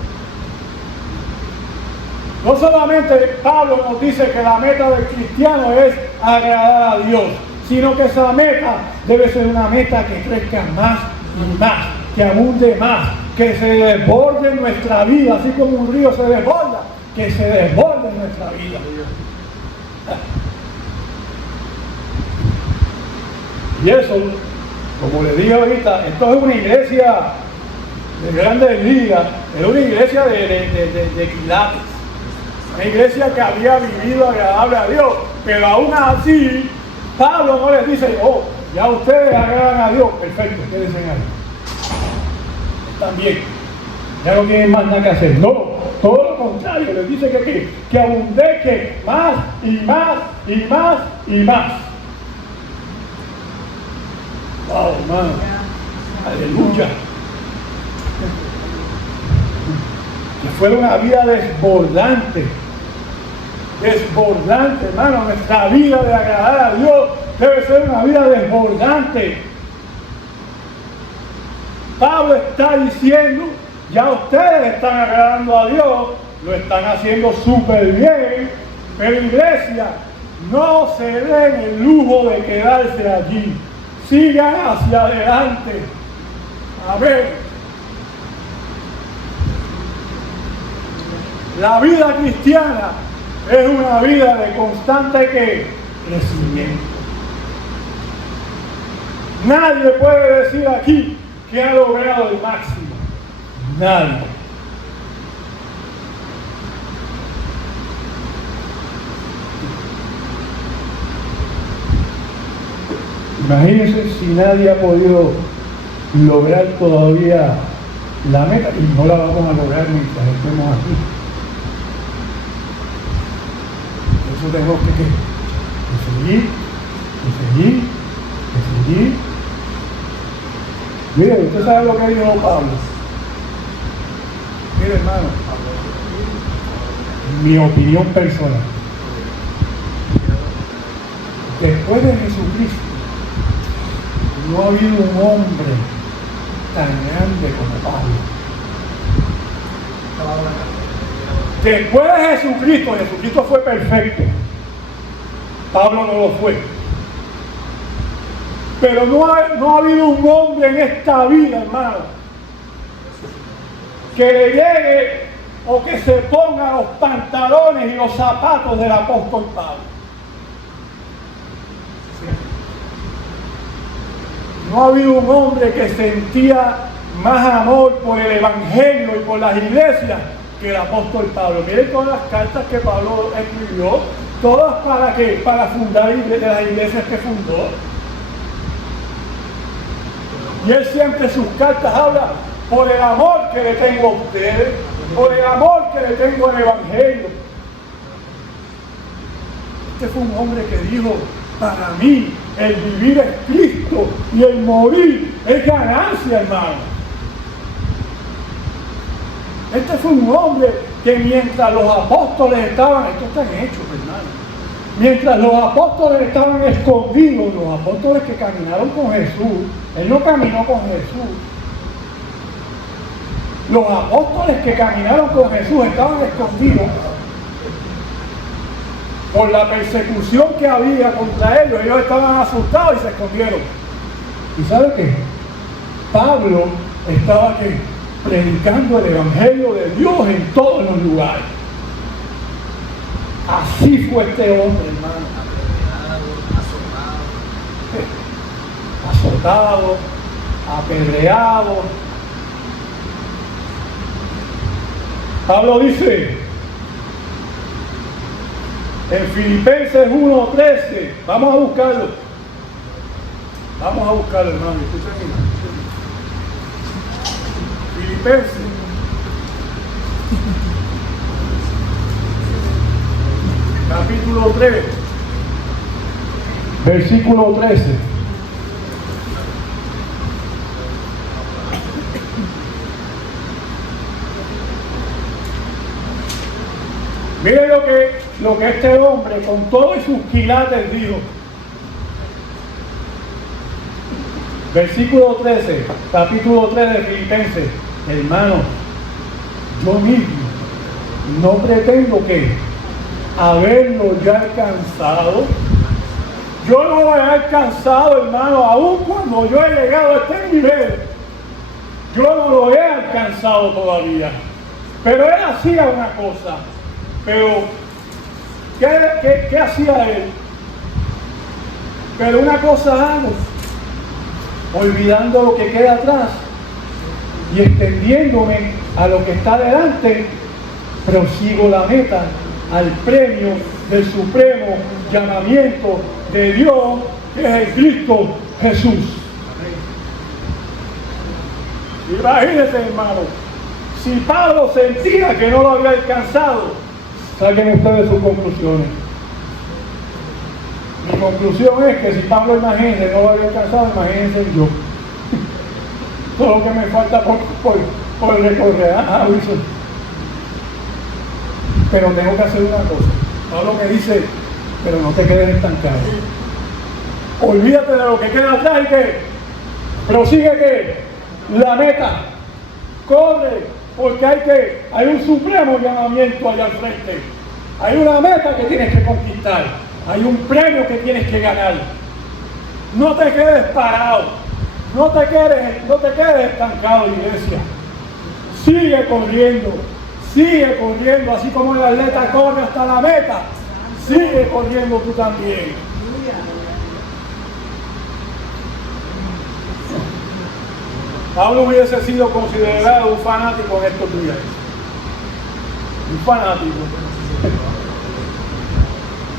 No solamente Pablo nos dice que la meta del cristiano es agradar a Dios, sino que esa meta debe ser una meta que crezca más y más, que abunde más, que se desborde en nuestra vida, así como un río se desborda, que se desborde en nuestra vida. Y eso, como le dije ahorita, esto es una iglesia de grandes ligas, es una iglesia de quilates, una iglesia que había vivido agradable a Dios, pero aún así, Pablo no les dice, oh, ya ustedes agradan a Dios, perfecto, quédense ahí. Están bien, ya no tienen más nada que hacer. No, todo lo contrario, les dice que abunde, que más y más y más y más. Wow, hermano, aleluya. Que fuera una vida desbordante, hermano. Nuestra vida de agradar a Dios debe ser una vida desbordante. Pablo está diciendo, ya ustedes están agradando a Dios, lo están haciendo súper bien, pero iglesia, no se den el lujo de quedarse allí. Sigan hacia adelante. Amén. La vida cristiana es una vida de constante crecimiento. Nadie puede decir aquí que ha logrado el máximo. Nadie. Imagínense si nadie ha podido lograr todavía la meta, y no la vamos a lograr mientras estemos aquí. Por eso tenemos que seguir. Mire, usted sabe lo que dijo Pablo. Mire, hermano, mi opinión personal. Después de Jesucristo, no ha habido un hombre tan grande como Pablo. Después de Jesucristo, Jesucristo fue perfecto. Pablo no lo fue. Pero no ha habido un hombre en esta vida, hermano, que le llegue o que se ponga los pantalones y los zapatos del apóstol Pablo. No ha habido un hombre que sentía más amor por el Evangelio y por las iglesias que el apóstol Pablo. Miren todas las cartas que Pablo escribió, todas para fundar las iglesias que fundó. Y él siempre en sus cartas habla por el amor que le tengo a ustedes, por el amor que le tengo al Evangelio. Este fue un hombre que dijo, para mí el vivir es Cristo y el morir es ganancia, hermano. Este fue un hombre que mientras los apóstoles estaban, esto está hecho, hermano, mientras los apóstoles estaban escondidos, los apóstoles que caminaron con Jesús, él no caminó con Jesús. Los apóstoles que caminaron con Jesús estaban escondidos por la persecución que había contra ellos. Ellos estaban asustados y se escondieron. ¿Y sabe qué? Pablo estaba predicando el Evangelio de Dios en todos los lugares. Así fue este hombre, hermano. Azotado, apedreado. Pablo dice en Filipenses 1:13, vamos a buscarlo, hermano. Filipenses capítulo 3, versículo 13. Miren lo que este hombre, con todos sus quilates, dijo. Versículo 13, capítulo 3 de Filipenses. Hermano, yo mismo no pretendo que haberlo ya alcanzado. Yo no lo he alcanzado, hermano, aún cuando yo he llegado a este nivel. Yo no lo he alcanzado todavía. Pero él hacía una cosa. Pero, ¿qué hacía él? Pero una cosa hago, olvidando lo que queda atrás y extendiéndome a lo que está delante, prosigo la meta al premio del supremo llamamiento de Dios, que es el Cristo Jesús. Imagínense, hermano, si Pablo sentía que no lo había alcanzado, saquen ustedes sus conclusiones. Mi conclusión es que si Pablo, imagínense, no lo había alcanzado, imagínense yo. Todo lo que me falta por recorrer. Wilson. Pero tengo que hacer una cosa. Pablo me dice, pero no te quedes estancado. Olvídate de lo que queda atrás y que prosigue que la meta. Corre, porque hay un supremo llamamiento allá al frente. Hay una meta que tienes que conquistar. Hay un premio que tienes que ganar. No te quedes parado. No te quedes estancado, iglesia. Sigue corriendo, así como el atleta corre hasta la meta. Sigue corriendo tú también. Pablo hubiese sido considerado un fanático en estos días. Un fanático.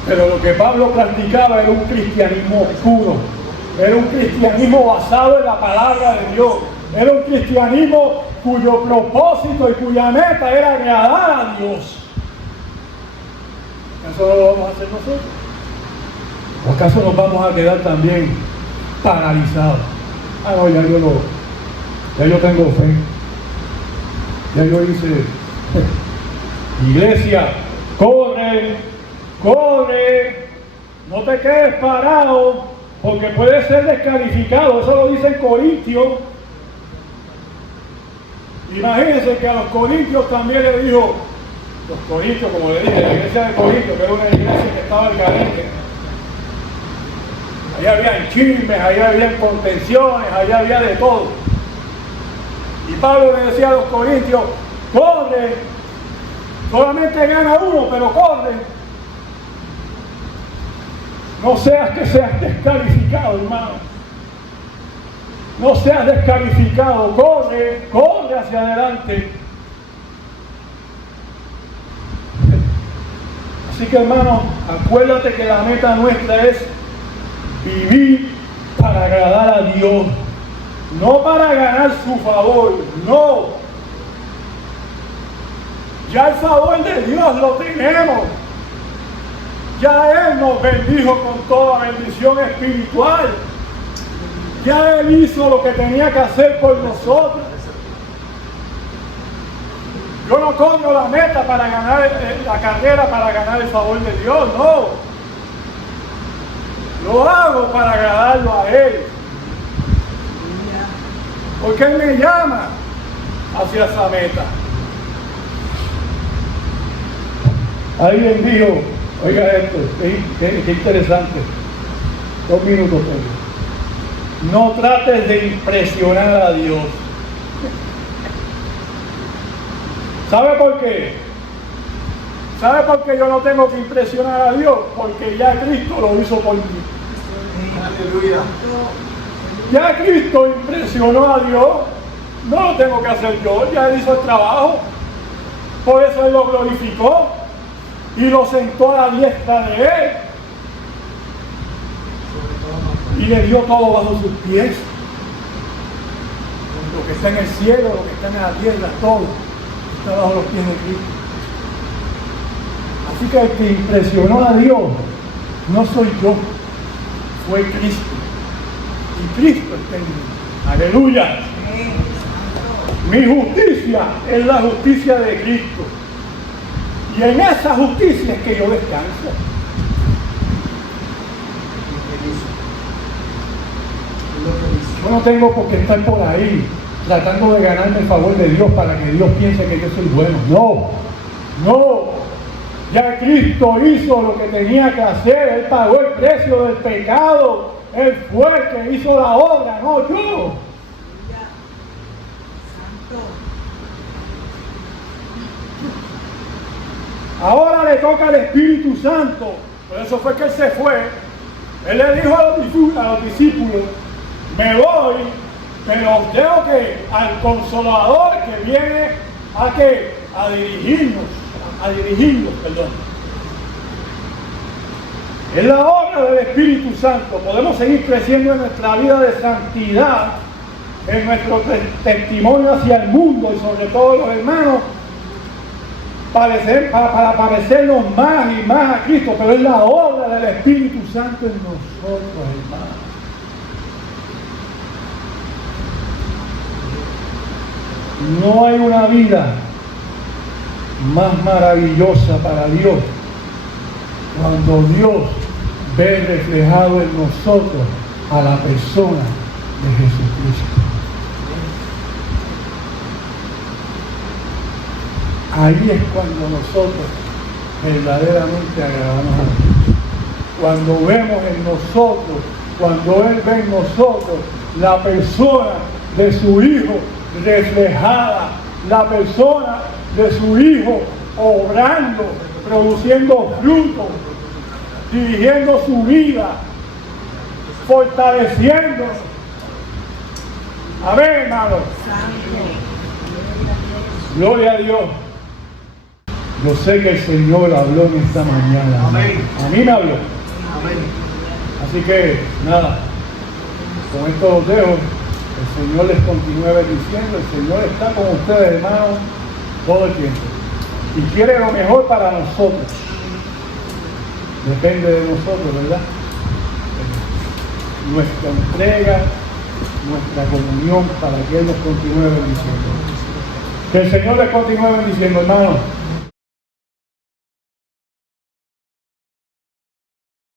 Pero lo que Pablo practicaba era un cristianismo puro. Era un cristianismo basado en la palabra de Dios. Era un cristianismo cuyo propósito y cuya meta era agradar a Dios. ¿Acaso no lo vamos a hacer nosotros? ¿O acaso nos vamos a quedar también paralizados? No, ya yo tengo fe. Ya yo hice. Iglesia, corre, no te quedes parado, porque puedes ser descalificado. Eso lo dice en Corintios. Imagínense que a los corintios también le dijo, los corintios, como le dije, la iglesia de Corintios, que era una iglesia que estaba al garete. Allá había chismes, allá había contenciones, allá había de todo. Y Pablo le decía a los corintios, corre, solamente gana uno, pero corre. No seas que seas descalificado, hermano. No seas descalificado, corre hacia adelante. Así que, hermano, acuérdate que la meta nuestra es vivir para agradar a Dios, no para ganar su favor, no. Ya el favor de Dios lo tenemos. Ya Él nos bendijo con toda bendición espiritual. Ya Él hizo lo que tenía que hacer por nosotros. Yo no corro la meta para ganar la carrera, para ganar el favor de Dios, no. Lo hago para agradarlo a Él. Porque Él me llama hacia esa meta. Alguien dijo, oiga esto, qué interesante. 2 minutos, Pedro. No trates de impresionar a Dios. ¿Sabe por qué? ¿Sabe por qué yo no tengo que impresionar a Dios? Porque ya Cristo lo hizo por mí. Aleluya. Ya Cristo impresionó a Dios. No lo tengo que hacer yo. Ya Él hizo el trabajo. Por eso Él lo glorificó y lo sentó a la diestra de Él. Y le dio todo bajo sus pies. Lo que está en el cielo, lo que está en la tierra, todo está bajo los pies de Cristo. Así que el que impresionó a Dios no soy yo, fue Cristo. Y Cristo está en mí. Aleluya. Mi justicia es la justicia de Cristo. Y en esa justicia es que yo descanso. Yo no tengo por qué estar por ahí tratando de ganarme el favor de Dios para que Dios piense que yo soy bueno. No, no. Ya Cristo hizo lo que tenía que hacer. Él pagó el precio del pecado. Él fue el que hizo la obra, no yo. Ahora le toca al Espíritu Santo. Por eso fue que Él se fue. Él le dijo a los discípulos, me voy, pero os dejo que al Consolador que viene a dirigirnos, perdón. Es la obra del Espíritu Santo. Podemos seguir creciendo en nuestra vida de santidad, en nuestro testimonio hacia el mundo y sobre todo los hermanos, para parecernos más y más a Cristo, pero es la obra del Espíritu Santo en nosotros, hermanos. No hay una vida más maravillosa para Dios cuando Dios ve reflejado en nosotros a la persona de Jesucristo. Ahí es cuando nosotros verdaderamente agradamos a Dios. Cuando vemos en nosotros, cuando Él ve en nosotros la persona de su Hijo reflejada, la persona de su Hijo obrando, produciendo frutos, dirigiendo su vida, fortaleciendo. Amén, hermano. Gloria a Dios. Yo sé que el Señor habló en esta mañana. Amén. A mí me habló. Amén. Así que, nada, con esto los dejo. El Señor les continúe bendiciendo. El Señor está con ustedes, hermanos, todo el tiempo. Y quiere lo mejor para nosotros. Depende de nosotros, ¿verdad? Nuestra entrega, nuestra comunión para que Él nos continúe bendiciendo. Que el Señor les continúe bendiciendo, hermanos.